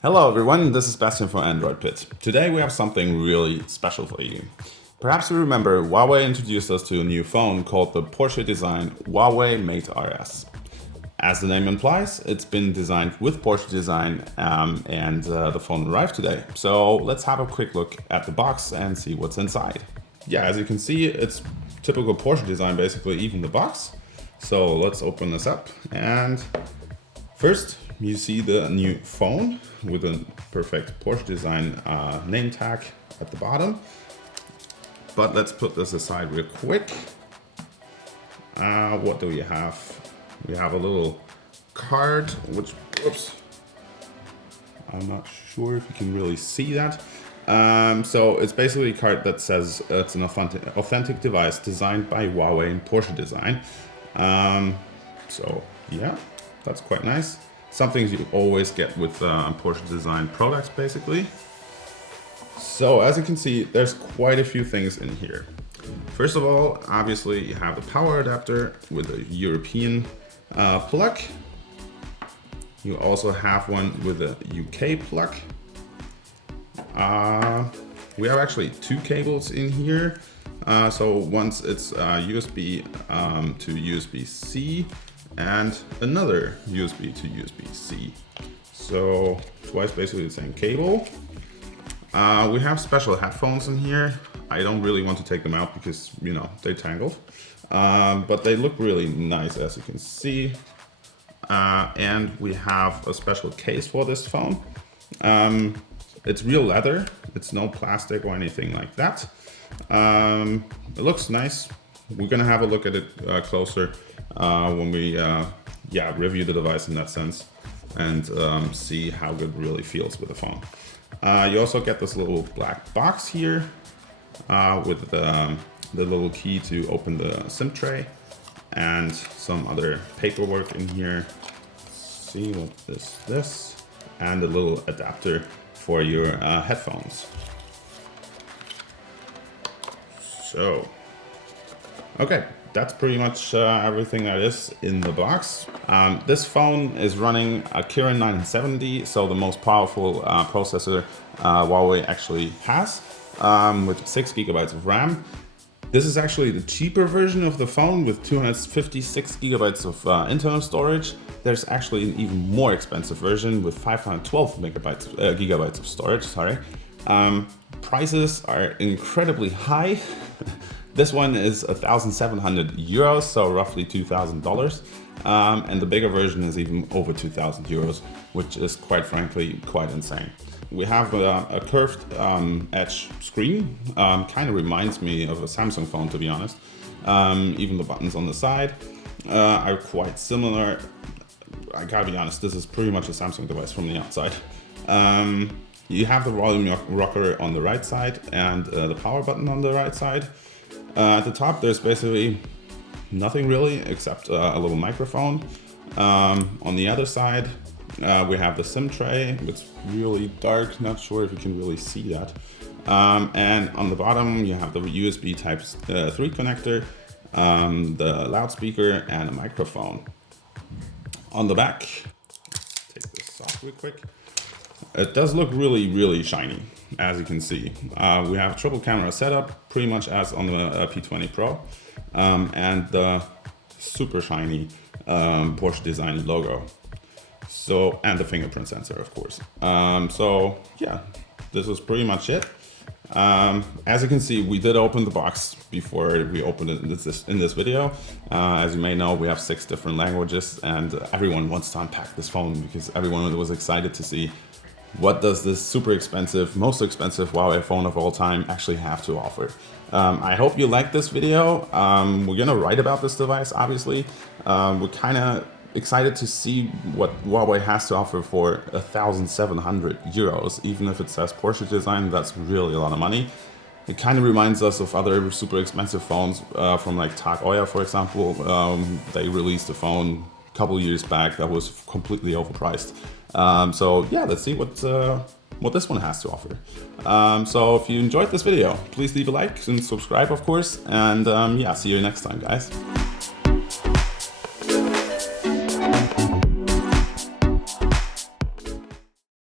Hello everyone, this is Bastian from AndroidPIT. Today we have something really special for you. Perhaps you remember Huawei introduced us to a new phone called the Porsche design Huawei Mate RS. As the name implies, it's been designed with Porsche design and the phone arrived today. So let's have a quick look at the box and see what's inside. Yeah, as you can see, it's typical Porsche design basically, even the box. So let's open this up, and first you see the new phone with a perfect Porsche design name tag at the bottom. But let's put this aside real quick. What do we have? We have a little card, which, whoops, I'm not sure if you can really see that. So it's basically a card that says it's an authentic device designed by Huawei in Porsche design. So yeah, that's quite nice. Something you always get with Porsche design products, basically. So as you can see, there's quite a few things in here. First of all, obviously you have the power adapter with a European plug. You also have one with a UK plug. We have actually two cables in here. So once it's USB to USB-C and another USB to USB-C. So twice basically the same cable. We have special headphones in here. I don't really want to take them out because, you know, they're tangled. But they look really nice, as you can see. And we have a special case for this phone. It's real leather. It's no plastic or anything like that. It looks nice. We're gonna have a look at it closer when we review the device in that sense and see how good it really feels with the phone. You also get this little black box here with the little key to open the SIM tray and some other paperwork in here. Let's see what is this, and a little adapter for your headphones. So, okay, that's pretty much everything that is in the box. This phone is running a Kirin 970, so the most powerful processor Huawei actually has, with 6 gigabytes of RAM. This is actually the cheaper version of the phone with 256 gigabytes of internal storage. There's actually an even more expensive version with 512 gigabytes of storage. Sorry. Prices are incredibly high. This one is 1,700 euros, so roughly $2,000. And the bigger version is even over 2,000 euros, which is quite frankly quite insane. We have a curved edge screen, kind of reminds me of a Samsung phone, to be honest. Even the buttons on the side are quite similar. I gotta be honest, this is pretty much a Samsung device from the outside. You have the volume rocker on the right side and the power button on the right side. At the top, there's basically nothing really except a little microphone. On the other side, we have the SIM tray. It's really dark, not sure if you can really see that. And on the bottom, you have the USB Type 3 connector, the loudspeaker, and a microphone. On the back, take this off real quick. It does look really, really shiny, as you can see. We have triple camera setup, pretty much as on the P20 Pro, and the super shiny Porsche design logo. So, and the fingerprint sensor, of course. So yeah, this is pretty much it. As you can see, we did open the box before we opened it in this video. As you may know, we have 6 different languages, and everyone wants to unpack this phone because everyone was excited to see what does this super expensive, most expensive Huawei phone of all time actually have to offer. I hope you liked this video. We're gonna write about this device, obviously. We're kind of excited to see what Huawei has to offer for 1,700 euros. Even if it says Porsche design, that's really a lot of money. It kind of reminds us of other super expensive phones from like Tag Heuer, for example. They released a phone a couple years back that was completely overpriced. So yeah, let's see what this one has to offer. So if you enjoyed this video, please leave a like and subscribe, of course. And yeah, see you next time, guys.